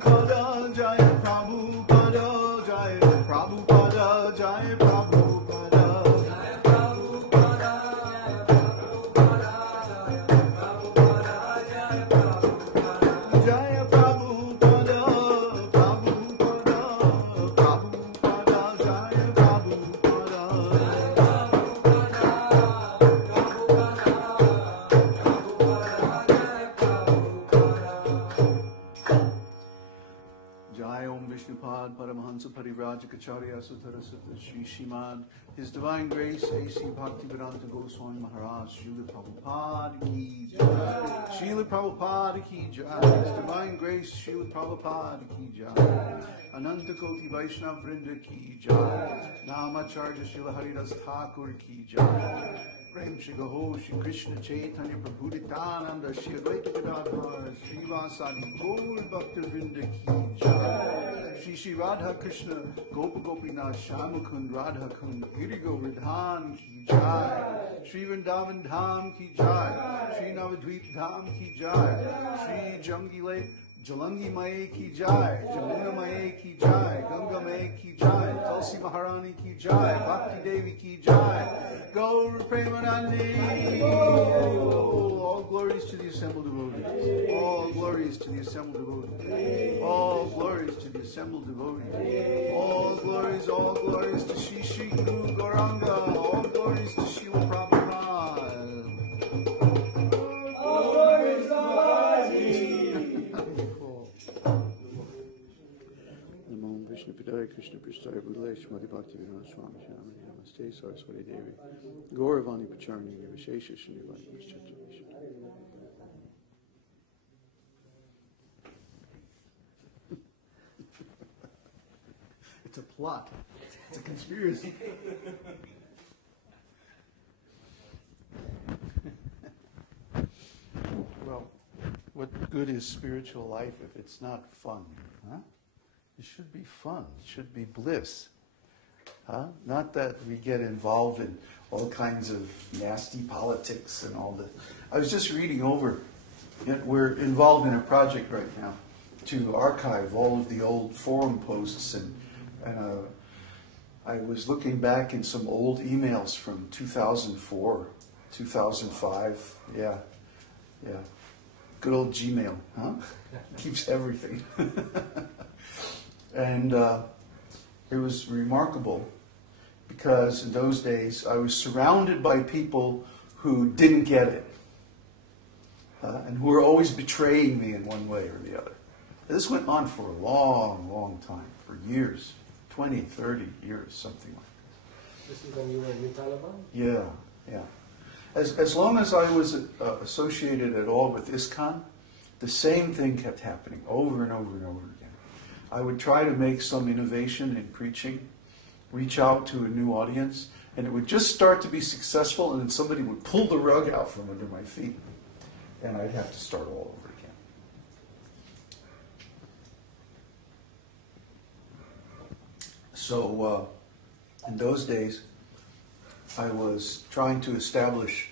Prabhupada, Jaya Prabhupada, Jaya Prabhupada, Jaya Prabhupada. Jaya Prabhupada, Prabhupada, Prabhupada, Jaya Prabhupada. Jai Om Vishnupad Paramahansa Parivrajacacharya Suttarasutta Shri Shrimad His Divine Grace A.C. Bhaktivedanta Goswami Maharaj Srila Prabhupada Ki Jai. Srila Prabhupada Ki Jai. His Divine Grace Srila Prabhupada Ki Jai. Ananta Koti Vaishnava Vrinda Ki Jai. Namacharya Srila Haridas Thakur Ki Jai. Prem Shri Gaho Shri Kṛṣṇa Chaitanya Prabhu Nityananda Shri Advaita Gadadhar Shri Vasadi Gaur Bhakta Vrinda Ki Jai. Shri Shri Radha Krishna Gopa Gopinath Shamakund Radha Kund Giri Govardhan Ki Jai. Shri Vrindavan Dham Ki Jai. Shri Navadvip Dham Ki Jai. Shri Jangile Jalangi Mae Ki Jai, Jamuna Mae Ki Jai, Ganga Mae Ki Jai, Tulsi Maharani Ki Jai, Bhakti Devi Ki Jai, Gaur Premanandi. All glories to the assembled devotees. All glories to the assembled devotees. All glories to the assembled devotees. All glories to Shri Shri Guru Gauranga. All glories to Srila Prabhupada. All glories to Balaji. Namo Vishnu Padaya Krishna Prasthaya Bhudale Shmati Bhakti Vinod Swami Shamani Namaste Saraswati Devi Gauravani Pacharni Vishesha Shinivani Paschatya. It's a plot. It's a conspiracy. Well, what good is spiritual life if it's not fun? Huh? It should be fun. It should be bliss. Huh? Not that we get involved in all kinds of nasty politics and all that. I was just reading over, we're involved in a project right now to archive all of the old forum posts, and I was looking back in some old emails from 2004, 2005. Yeah. Good old Gmail, huh? Keeps everything. And it was remarkable because in those days I was surrounded by people who didn't get it and who were always betraying me in one way or the other. This went on for a long, long time, for years, 20, 30 years, something like this. This is when you were in Taliban? Yeah. As long as I was associated at all with ISKCON, the same thing kept happening over and over and over again. I would try to make some innovation in preaching, reach out to a new audience, and it would just start to be successful, and then somebody would pull the rug out from under my feet, and I'd have to start all over again. So in those days, I was trying to establish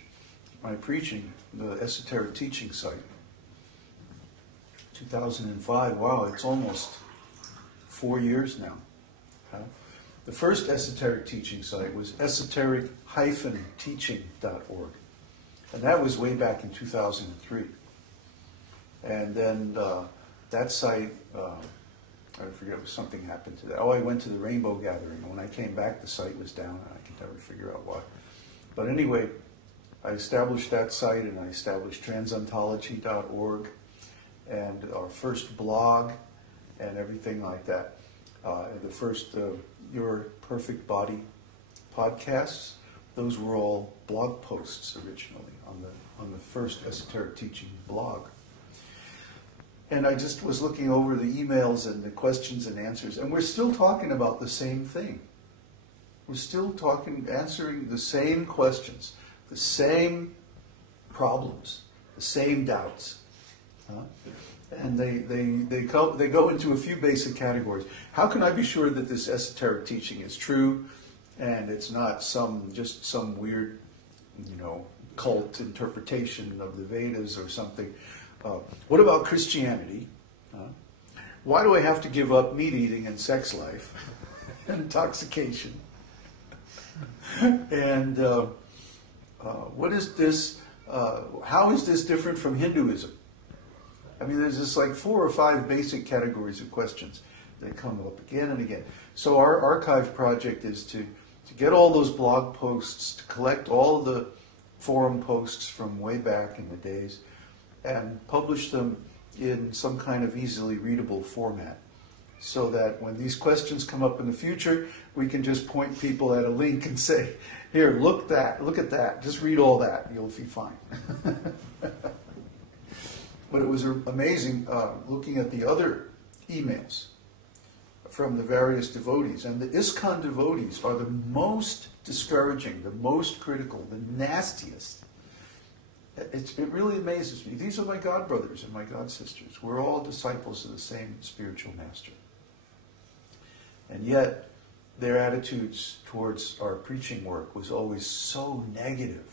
my preaching, the esoteric teaching site. 2005, wow, it's almost 4 years now. The first esoteric teaching site was esoteric-teaching.org. And that was way back in 2003. And then that site, I forget, something happened to that. Oh, I went to the Rainbow Gathering. And when I came back, the site was down, and I could never figure out why. But anyway, I established that site, and I established transontology.org, and our first blog, and everything like that. The first Your Perfect Body podcasts, those were all blog posts originally on the first esoteric teaching blog. And I just was looking over the emails and the questions and answers, and we're still talking about the same thing. We're still answering the same questions, the same problems, the same doubts. And they go into a few basic categories. How can I be sure that this esoteric teaching is true and it's not just some weird, cult interpretation of the Vedas or something? What about Christianity? why do I have to give up meat eating and sex life and intoxication? And what is this? How is this different from Hinduism? I mean, there's just like 4 or 5 basic categories of questions that come up again and again. So our archive project is to get all those blog posts, to collect all the forum posts from way back in the days, and publish them in some kind of easily readable format, so that when these questions come up in the future, we can just point people at a link and say, here, look at that, just read all that, you'll be fine. But it was amazing looking at the other emails from the various devotees. And the ISKCON devotees are the most discouraging, the most critical, the nastiest. It really amazes me. These are my god brothers and my god sisters. We're all disciples of the same spiritual master. And yet, their attitudes towards our preaching work was always so negative.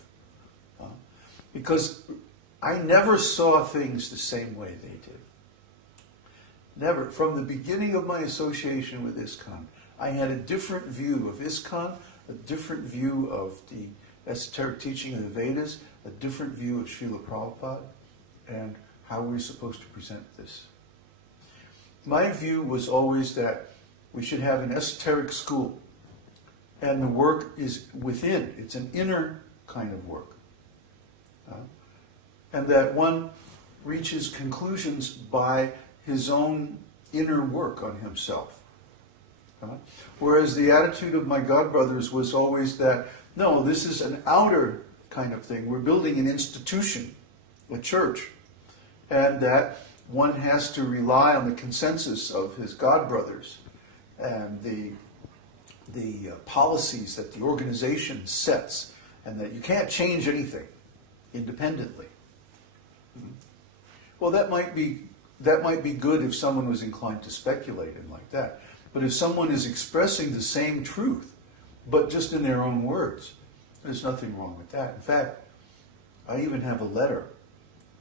Because I never saw things the same way they did. Never. From the beginning of my association with ISKCON, I had a different view of ISKCON, a different view of the esoteric teaching of the Vedas, a different view of Srila Prabhupada, and how we're supposed to present this. My view was always that we should have an esoteric school, and the work is within. It's an inner kind of work. And that one reaches conclusions by his own inner work on himself. Whereas the attitude of my godbrothers was always that, no, this is an outer kind of thing. We're building an institution, a church, and that one has to rely on the consensus of his godbrothers and the policies that the organization sets, and that you can't change anything independently. Well, that might be good if someone was inclined to speculate and like that. But if someone is expressing the same truth, but just in their own words, there's nothing wrong with that. In fact, I even have a letter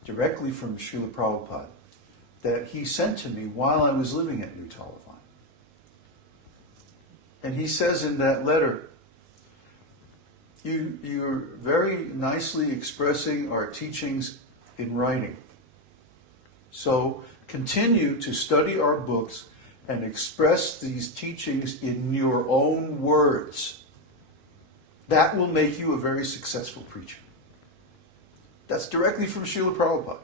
directly from Srila Prabhupada that he sent to me while I was living at New Talavine. And he says in that letter, you're very nicely expressing our teachings in writing. So continue to study our books and express these teachings in your own words. That will make you a very successful preacher. That's directly from Srila Prabhupada.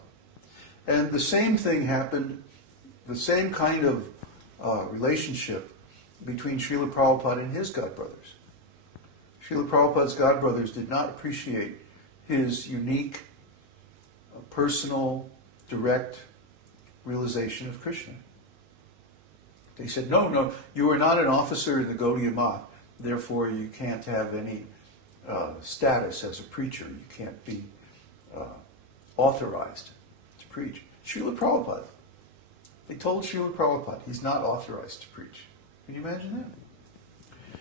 And the same thing happened, the same kind of relationship between Srila Prabhupada and his godbrothers. Srila Prabhupada's godbrothers did not appreciate his unique, personal, direct realization of Krishna. They said, no, you are not an officer in the Gaudiya Math, therefore you can't have any status as a preacher. You can't be authorized to preach. Srila Prabhupada, they told Srila Prabhupada he's not authorized to preach. Can you imagine that?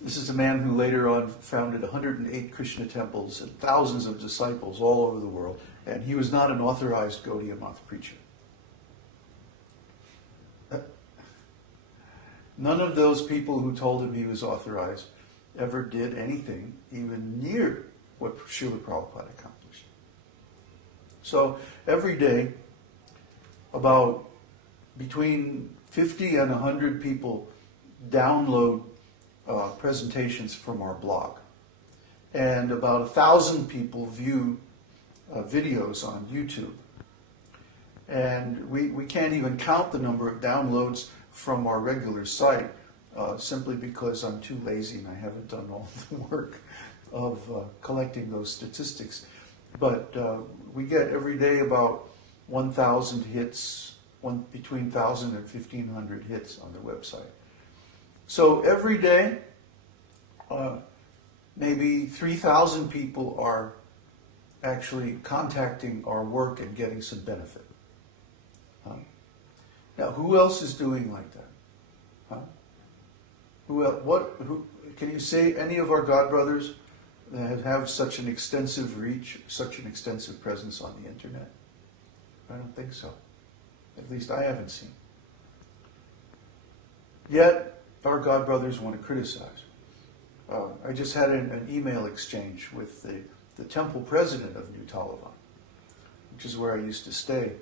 This is a man who later on founded 108 Krishna temples and thousands of disciples all over the world, and he was not an authorized Gaudiya Math preacher. None of those people who told him he was authorized ever did anything even near what Srila Prabhupada accomplished. So every day, about between 50 and 100 people download presentations from our blog. And about 1,000 people view videos on YouTube. And we can't even count the number of downloads from our regular site, simply because I'm too lazy and I haven't done all the work of collecting those statistics. But we get every day about 1,000 hits, between 1,000 and 1,500 hits on the website. So every day, maybe 3,000 people are actually contacting our work and getting some benefit. Now, who else is doing like that? Who can you say any of our godbrothers that have such an extensive reach, such an extensive presence on the internet? I don't think so. At least I haven't seen. Yet, our God brothers want to criticize. I just had an email exchange with the temple president of New Talavan, which is where I used to stay.